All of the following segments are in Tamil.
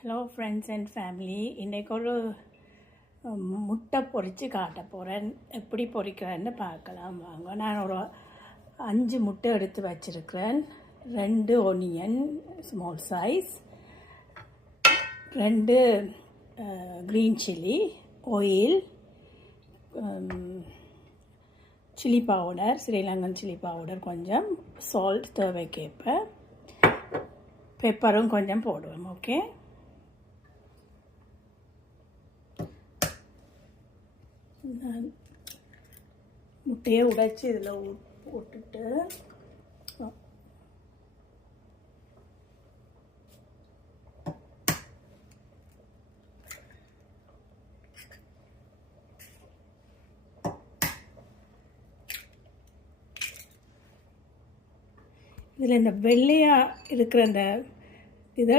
Hello friends and family. இன்றைக்கு ஒரு முட்டை பொரித்து காட்ட போகிறேன். எப்படி பொரிக்கிறேன்னு பார்க்கலாம் வாங்க. நான் ஒரு 5 முட்டை எடுத்து வச்சுருக்கிறேன். 2 onion small size, 2 green chilli, oil, chilli powder, Sri Lankan chilli powder கொஞ்சம், சால்ட் தேவைக்கேற்ப, பெப்பரும் கொஞ்சம் போடுவோம். ஓகே, முட்டையை உடைச்சி இதில் போட்டுட்டு இதில் இந்த வெள்ளையாக இருக்கிற இந்த இதை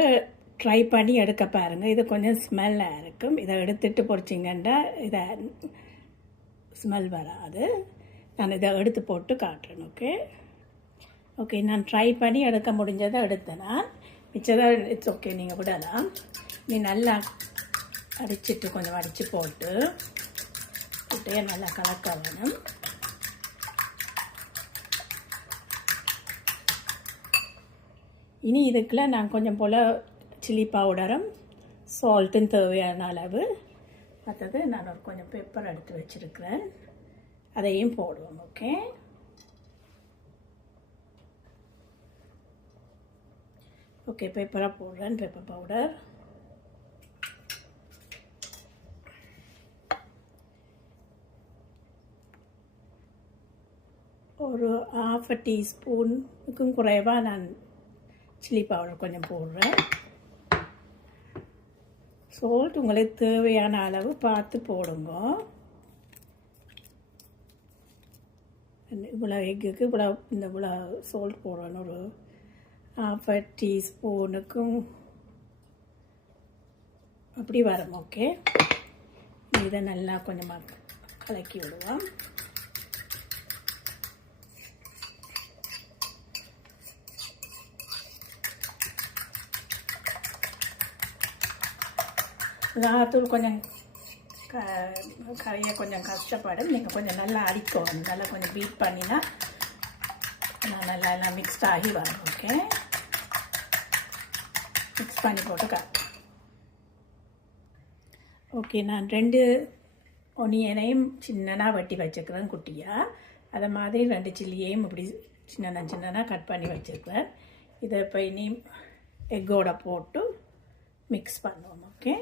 ட்ரை பண்ணி எடுக்க பாருங்கள். இது கொஞ்சம் ஸ்மெல்லாக இருக்கும். இதை எடுத்துட்டு பொரிச்சிங்கன்னா இதை ஸ்மெல் வராது. நான் இதை எடுத்து போட்டு காட்டுறேன். ஓகே, நான் ட்ரை பண்ணி எடுக்க முடிஞ்சதை எடுத்தேன்னா மிச்சதாக இட்ஸ் ஓகே, நீங்கள் விடலாம். நீ நல்லா அடிச்சிட்டு கொஞ்சம் அடித்து போட்டு முட்டையை நல்லா கலக்க வேணும். இனி இதுக்குள்ள நான் கொஞ்சம் போல் சில்லி பவுடரும் சால்ட்டும் தேவையான அளவு, மற்றது நான் ஒரு கொஞ்சம் பெப்பர் எடுத்து வச்சுருக்கிறேன், அதையும் போடுவோம். ஓகே, பெப்பராக போடுறேன். பெப்பர் பவுடர் ஒரு 1/2 டீஸ்பூனுக்கும் குறைவாக நான் சில்லி பவுடர் கொஞ்சம் போடுறேன். சால்ட் உங்களுக்கு தேவையான அளவு பார்த்து போடுங்க. இவ்வளோ எக்குக்கு இவ்வளோ சால்ட் போடணும். ஒரு 1/2 டீஸ்பூனுக்கும் அப்படி வரும். ஓகே, இதை நல்லா கொஞ்சமாக கலக்கி விடுவோம். மிளகாத்தூள் கொஞ்சம் கரையை கொஞ்சம் கஷ்டப்படும். நீங்கள் கொஞ்சம் நல்லா அடிக்கணும். நல்லா கொஞ்சம் பீட் பண்ணினா நல்லா எல்லாம் மிக்ஸ்ட் ஆகி வரும். ஓகே, மிக்ஸ் பண்ணி போட்டு காட்டுறேன். ஓகே, நான் 2 ஒனியனையும் சின்னதாக வெட்டி வச்சுக்கிறேன் குட்டியாக. அதை மாதிரி 2 சில்லியையும் இப்படி சின்னதாக கட் பண்ணி வச்சுருக்கிறேன். இதை இப்போ இனி எக்கோட போட்டு மிக்ஸ் பண்ணுவோம். ஓகே,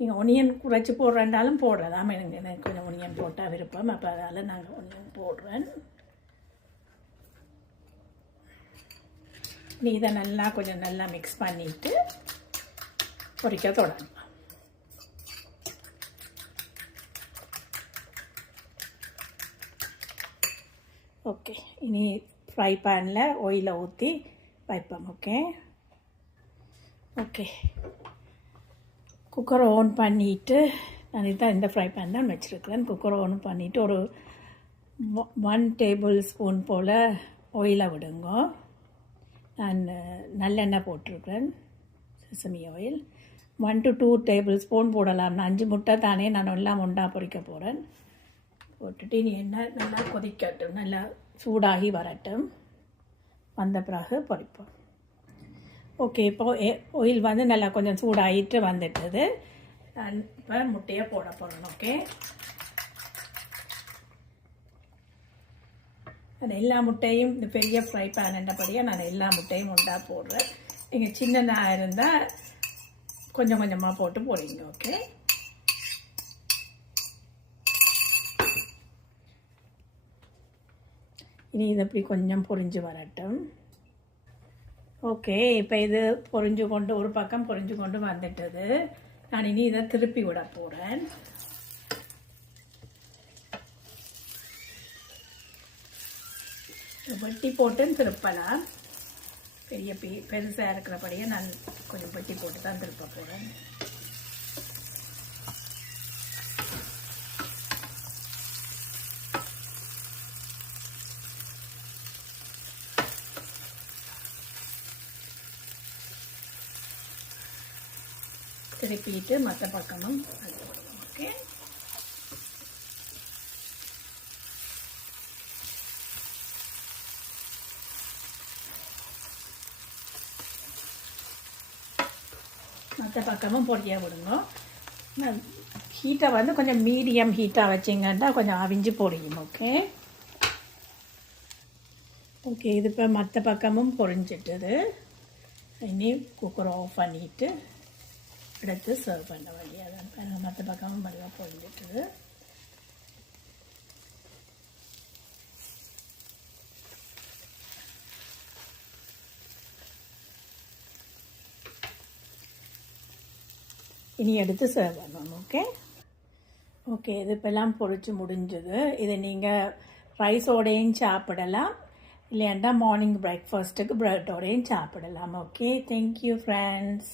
நீங்கள் ஒனியன் குறைச்சி போடுறேன்றாலும் போடுறதாம். எனக்கு கொஞ்சம் ஒனியன் போட்டால் விருப்பம். அப்போ அதால் நாங்கள் ஒனியன் போடுறேன். நீ இதை நல்லா கொஞ்சம் நல்லா மிக்ஸ் பண்ணிவிட்டு பொரிக்க தொடங்கலாம். ஓகே, இனி ஃப்ரை பேனில் ஆயிலை ஊற்றி வைப்போம். ஓகே, குக்கரை ஆன் பண்ணிவிட்டு, நான் இதான் இந்த ஃப்ரை பேன் தான் வச்சுருக்கிறேன். குக்கரை ஆன் பண்ணிவிட்டு ஒரு 1 டேபிள் ஸ்பூன் போல் ஆயிலை விடுங்க. நான் நல்லெண்ணெய் போட்டிருக்கிறேன், sesame oil. 1 to 2 table spoon போடலாம். நான் 5 முட்டை தானே நான் எல்லாம் ஒன்றா பொரிக்க போகிறேன். போட்டுட்டு நீ எண்ணெய் நல்லா கொதிக்கட்டும், நல்லா சூடாகி வரட்டும். வந்த பிறகு பொரிப்போம். ஓகே, இப்போ ஆயில் வந்து நல்லா கொஞ்சம் சூடாகிட்டு வந்துட்டது. நான் இப்போ முட்டையை போட போகிறேன். ஓகே, நான் எல்லா முட்டையும் இந்த பெரிய ஃப்ரை பேன் என்றபடியாக நான் எல்லா முட்டையும் ஒன்றா போடுறேன். நீங்கள் சின்னதாக இருந்தால் கொஞ்சம் கொஞ்சமாக போட்டு போடுவீங்க. ஓகே, இனி இது இப்படி கொஞ்சம் பொரிஞ்சு வரட்டும். ஓகே, இப்போ இது ஒரு பக்கம் பொரிஞ்சு கொண்டு வந்துட்டது. நான் இனி இதை திருப்பி விட போகிறேன். வெட்டி போட்டு திருப்பலாம். பெருசாக இருக்கிறபடியே நான் கொஞ்சம் வெட்டி போட்டு தான் திருப்ப போகிறேன். திருப்பிட்டு மற்ற பக்கமும் அது போடுவோம். ஓகே, மற்ற பக்கமும் பொரியா விடுங்க. ஹீட்டை வந்து கொஞ்சம் மீடியம் ஹீட்டாக வச்சிங்கன்னா கொஞ்சம் அவிஞ்சு பொரியும். ஓகே ஓகே, இது இப்போ மற்ற பக்கமும் பொரிஞ்சிட்டுது. இனி குக்கரை ஆஃப் பண்ணிவிட்டு எடுத்து சர்வ் பண்ண வேண்டியது. பாருங்கள், மற்ற பக்கமும் நல்லா பொரிஞ்சிட்டுது. இனி எடுத்து சர்வ் பண்ணணும். ஓகே ஓகே, இது இப்போல்லாம் பொரிச்சு முடிஞ்சது. இதை நீங்கள் ரைஸோடையும் சாப்பிடலாம், இல்லையாண்டா மார்னிங் பிரேக்ஃபாஸ்ட்டுக்கு ப்ரெட்டோடையும் சாப்பிடலாம். Okay, thank you friends.